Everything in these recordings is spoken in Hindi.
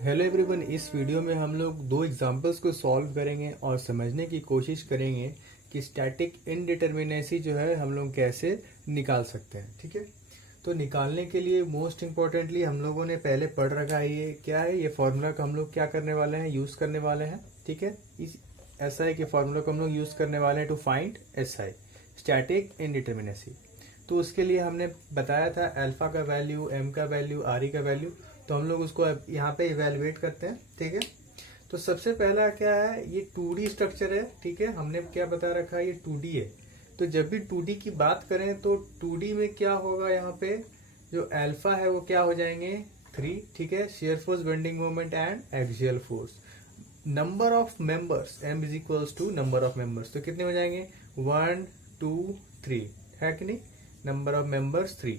हेलो एवरीवन, इस वीडियो में हम लोग दो एग्जांपल्स को सॉल्व करेंगे और समझने की कोशिश करेंगे कि स्टैटिक इनडिटर्मिनेसी जो है हम लोग कैसे निकाल सकते हैं। ठीक है, तो निकालने के लिए मोस्ट इम्पोर्टेंटली हम लोगों ने पहले पढ़ रखा है ये क्या है, ये फॉर्मूला का हम लोग क्या करने वाले हैं, यूज करने वाले हैं। ठीक है, इस ऐसा है कि फॉर्मूला को हम लोग यूज करने वाले हैं to find SI, static indeterminacy. तो उसके लिए हमने बताया था अल्फा का वैल्यू, एम का वैल्यू, आर ई का वैल्यू। तो हम लोग उसको यहाँ पे इवेलुएट करते हैं। ठीक है, तो सबसे पहला क्या है, ये 2D स्ट्रक्चर है। ठीक है, हमने क्या बता रखा है, ये 2D है। तो जब भी 2D की बात करें तो 2D में क्या होगा, यहाँ पे जो अल्फा है वो क्या हो जाएंगे 3। ठीक है, shear force, bending moment and axial force. Number of members m is equals to number of members, तो कितने हो जाएंगे 1 2 3, है कि नहीं। Number of members 3।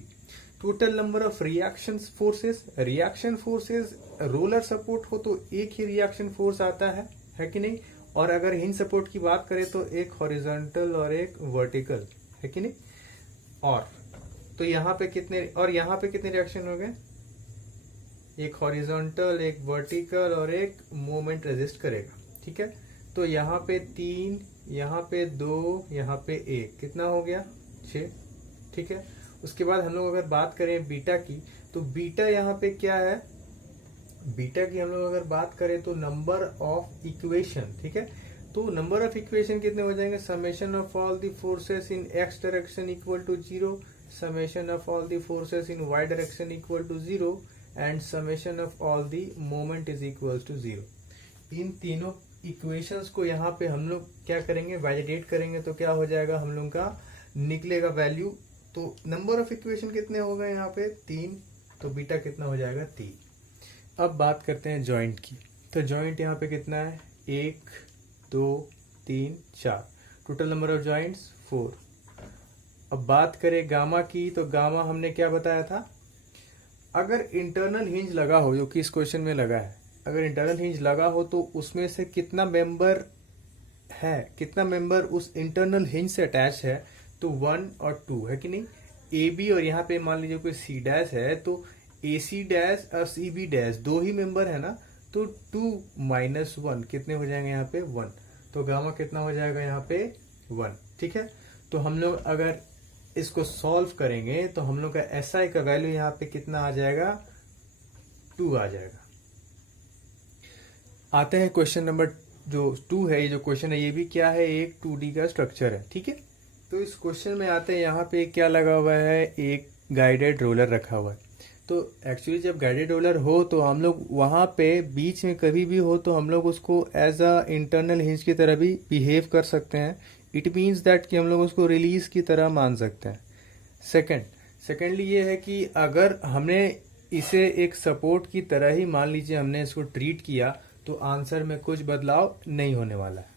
Total number of reaction forces roller support हो तो एक ही रिएक्शन फोर्स आता है कि नहीं। और अगर हिंज सपोर्ट की बात करें तो एक हॉरिजॉन्टल और एक वर्टिकल, है कि नहीं। और तो यहाँ पे कितने, और यहाँ पे कितने रिएक्शन हो गए, एक हॉरिजॉन्टल, एक वर्टिकल और एक मोमेंट रेजिस्ट करेगा। ठीक है, तो यहाँ पे 3, यहाँ पे 2, यहाँ पे 1, कितना हो गया 6। ठीक है, उसके बाद हम लोग अगर बात करें बीटा की, तो बीटा यहाँ पे क्या है, बीटा की हम लोग अगर बात करें तो नंबर ऑफ इक्वेशन। ठीक है, तो नंबर ऑफ इक्वेशन कितने हो जाएंगे, summation of all the forces in X direction equal to 0, summation of all the forces in Y direction equal to 0 and summation of all the moment is equal to 0। इन तीनों इक्वेशंस को यहाँ पे हम लोग क्या करेंगे, वैलिडेट करेंगे, तो क्या हो जाएगा हम लोग का निकलेगा वैल्यू। तो नंबर ऑफ इक्वेशन कितने हो गए यहाँ पे 3, तो बीटा कितना हो जाएगा 3। अब बात करते हैं जॉइंट की। तो जॉइंट यहाँ पे कितना है 1 2 3 4, टोटल नंबर ऑफ जॉइंट्स 4। अब बात करें गामा की, तो गामा हमने क्या बताया था, अगर इंटरनल हिंज लगा हो, जो कि इस क्वेश्चन में लगा है, अगर इंटरनल हिंज लगा हो तो उसमें से कितना मेंबर है, कितना मेंबर उस इंटरनल हिंज से अटैच है, तो 1 और 2, है कि नहीं। ए बी और यहाँ पे मान लीजिए कोई सी डैश है, तो ए सी डैश और सी बी डैश दो ही मेंबर है ना, तो 2 माइनस 1 कितने हो जाएंगे यहाँ पे 1, तो गामा कितना हो जाएगा यहाँ पे 1। ठीक है, तो हम लोग अगर इसको सॉल्व करेंगे तो हम लोग का SI का वैल्यू यहाँ पे कितना आ जाएगा 2 आ जाएगा। आते हैं क्वेश्चन नंबर जो 2 है, ये जो क्वेश्चन है ये भी क्या है, एक 2D का स्ट्रक्चर है। ठीक है, तो इस क्वेश्चन में आते हैं, यहाँ पे क्या लगा हुआ है, एक गाइडेड रोलर रखा हुआ है। तो एक्चुअली जब गाइडेड रोलर हो तो हम लोग वहाँ पे बीच में कभी भी हो तो हम लोग उसको एज अ इंटरनल हिंज की तरह भी बिहेव कर सकते हैं। इट मीन्स दैट कि हम लोग उसको रिलीज की तरह मान सकते हैं। सेकेंडली ये है कि अगर हमने इसे एक सपोर्ट की तरह ही मान लीजिए हमने इसको ट्रीट किया, तो आंसर में कुछ बदलाव नहीं होने वाला है।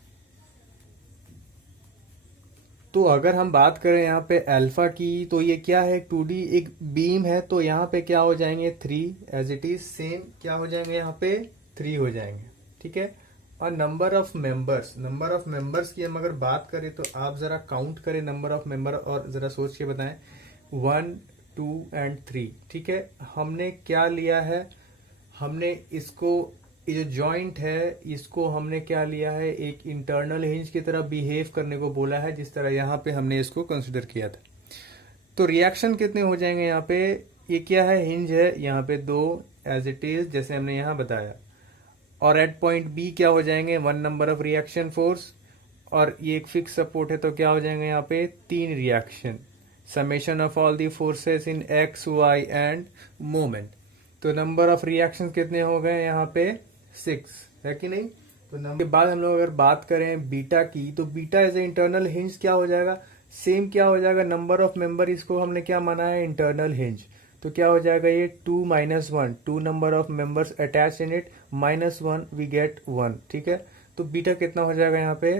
तो अगर हम बात करें यहाँ पे अल्फा की, तो ये क्या है 2D एक बीम है, तो यहाँ पे क्या हो जाएंगे 3 एज इट इज सेम, क्या हो जाएंगे यहाँ पे 3 हो जाएंगे। ठीक है, और नंबर ऑफ मेंबर्स की हम अगर बात करें तो आप जरा काउंट करें नंबर ऑफ मेंबर और जरा सोच के बताएं 1 2 एंड 3। ठीक है, हमने क्या लिया है, हमने इसको, ये जो जॉइंट है इसको हमने क्या लिया है, एक इंटरनल हिंज की तरह बिहेव करने को बोला है, जिस तरह यहाँ पे हमने इसको कंसिडर किया था। तो रिएक्शन कितने हो जाएंगे यहाँ पे, ये क्या है हिंज है, यहाँ पे 2 एज इट इज जैसे हमने यहाँ बताया, और एट पॉइंट बी क्या हो जाएंगे 1 नंबर ऑफ रिएक्शन फोर्स, और ये एक फिक्स सपोर्ट है तो क्या हो जाएंगे यहाँ पे 3 reaction, summation of all the forces in X Y and moment. तो नंबर ऑफ रिएक्शन कितने हो गए यहाँ पे 6, है कि नहीं। तो नंबर के बाद हम लोग अगर बात करें बीटा की, तो beta as a internal hinge क्या हो जाएगा, सेम क्या हो जाएगा, नंबर ऑफ मेंबर, इसको हमने क्या माना है इंटरनल हिंज, तो क्या हो जाएगा ये 2 minus 1, 2 number of members attach in it, -1 we get 1। ठीक है, तो बीटा कितना हो जाएगा यहाँ पे,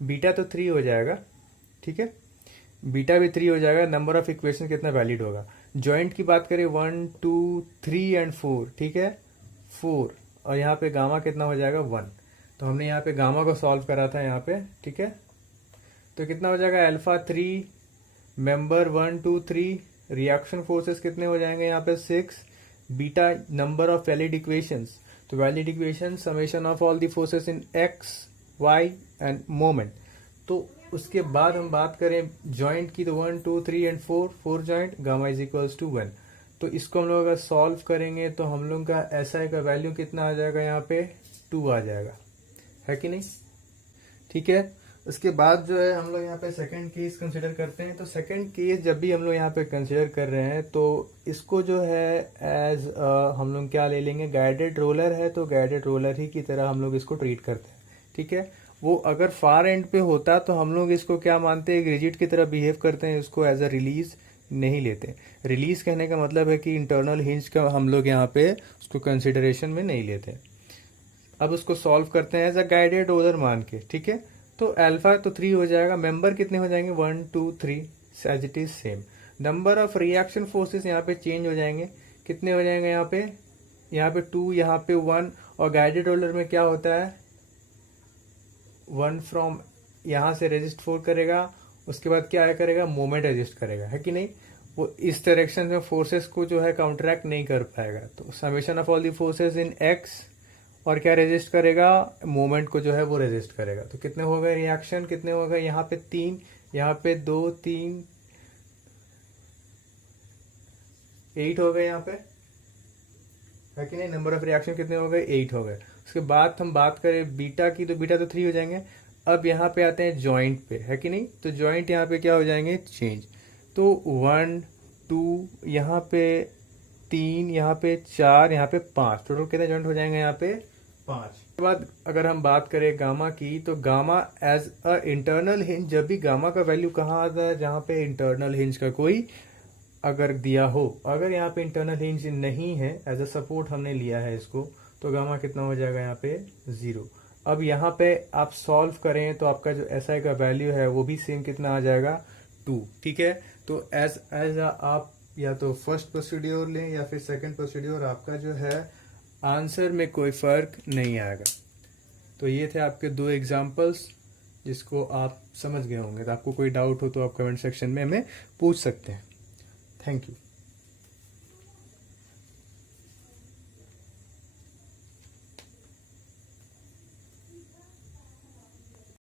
बीटा तो 3 हो जाएगा। ठीक है, बीटा भी 3 हो जाएगा। नंबर ऑफ इक्वेशन कितना वैलिड होगा, जॉइंट की बात करें 1 2 3 एंड 4। ठीक है, 4, और यहाँ पे गामा कितना हो जाएगा 1, तो हमने यहाँ पे गामा को सॉल्व करा था यहाँ पे। ठीक है, तो कितना हो जाएगा अल्फा 3 मेंबर 1 2 3, रिएक्शन फोर्सेस कितने हो जाएंगे यहाँ पे 6, beta number of valid equations, तो valid equation summation of all the forces in X Y and moment. तो उसके बाद हम बात करें जॉइंट की, तो 1 2 3 and 4 joint, gamma is equals to 1। तो इसको हम लोग अगर सॉल्व करेंगे तो हम लोग का SI का वैल्यू कितना आ जाएगा, यहाँ पे 2 आ जाएगा, है कि नहीं। ठीक है, उसके बाद जो है हम लोग यहाँ पे सेकंड केस कंसिडर करते हैं। तो सेकंड केस जब भी हम लोग यहाँ पे कंसिडर कर रहे हैं तो इसको जो है एज हम लोग क्या ले लेंगे, गाइडेड रोलर है तो गाइडेड रोलर ही की तरह हम लोग इसको ट्रीट करते हैं। ठीक है, वो अगर फार एंड पे होता तो हम लोग इसको क्या मानते हैं, एक रिजिड की तरह बिहेव करते हैं, इसको एज अ रिलीज नहीं लेते। रिलीज कहने का मतलब है कि इंटरनल हिंज का हम लोग यहाँ पे उसको कंसिडरेशन में नहीं लेते। अब उसको सॉल्व करते हैं एज अ गाइडेड रोलर मान के। ठीक है, तो अल्फा तो 3 हो जाएगा, मेंबर कितने हो जाएंगे 1 2 3 as it is same. Number of reaction forces यहाँ पे चेंज हो जाएंगे, कितने हो जाएंगे यहाँ पे 2, यहाँ पे 1, और गाइडेड रोलर में क्या होता है 1 फ्रॉम यहाँ से रेजिस्ट 4 करेगा, उसके बाद क्या करेगा मोमेंट रेजिस्ट करेगा, है कि नहीं। वो इस डायरेक्शन में फोर्सेस को जो है काउंटरैक्ट नहीं कर पाएगा। तो summation of all the forces in x, और क्या रेजिस्ट करेगा, मोमेंट को जो है वो रेजिस्ट करेगा। तो कितने हो गए रिएक्शन, कितने हो गए यहाँ पे 3, यहाँ पे 2 3 8 हो गए यहाँ पे, है कि नहीं। नंबर ऑफ रिएक्शन कितने हो गए 8 हो गए। उसके बाद हम बात करें बीटा की, तो बीटा तो 3 हो जाएंगे। अब यहाँ पे आते हैं जॉइंट पे, है कि नहीं। तो जॉइंट यहाँ पे क्या हो जाएंगे चेंज, तो 1 2 यहाँ पे 3, यहाँ पे 4, यहाँ पे 5, टोटल कितने जॉइंट हो जाएंगे यहाँ पे 5। उसके बाद अगर हम बात करें गामा की, तो gamma as a internal hinge, जब भी गामा का वैल्यू कहाँ आता है, जहाँ पे इंटरनल हिंज का कोई अगर दिया हो, अगर यहाँ पे इंटरनल हिंज नहीं है, एज अ सपोर्ट हमने लिया है इसको, तो गामा कितना हो जाएगा यहाँ पे 0। अब यहाँ पे आप सॉल्व करें तो आपका जो SI का वैल्यू है वो भी सेम कितना आ जाएगा 2। ठीक है, तो एज आप या तो फर्स्ट प्रोसीड्योर लें या फिर सेकंड प्रोसीड्योर, आपका जो है आंसर में कोई फर्क नहीं आएगा। तो ये थे आपके 2 एग्जाम्पल्स जिसको आप समझ गए होंगे। तो आपको कोई डाउट हो तो आप कमेंट सेक्शन में हमें पूछ सकते हैं। Thank you.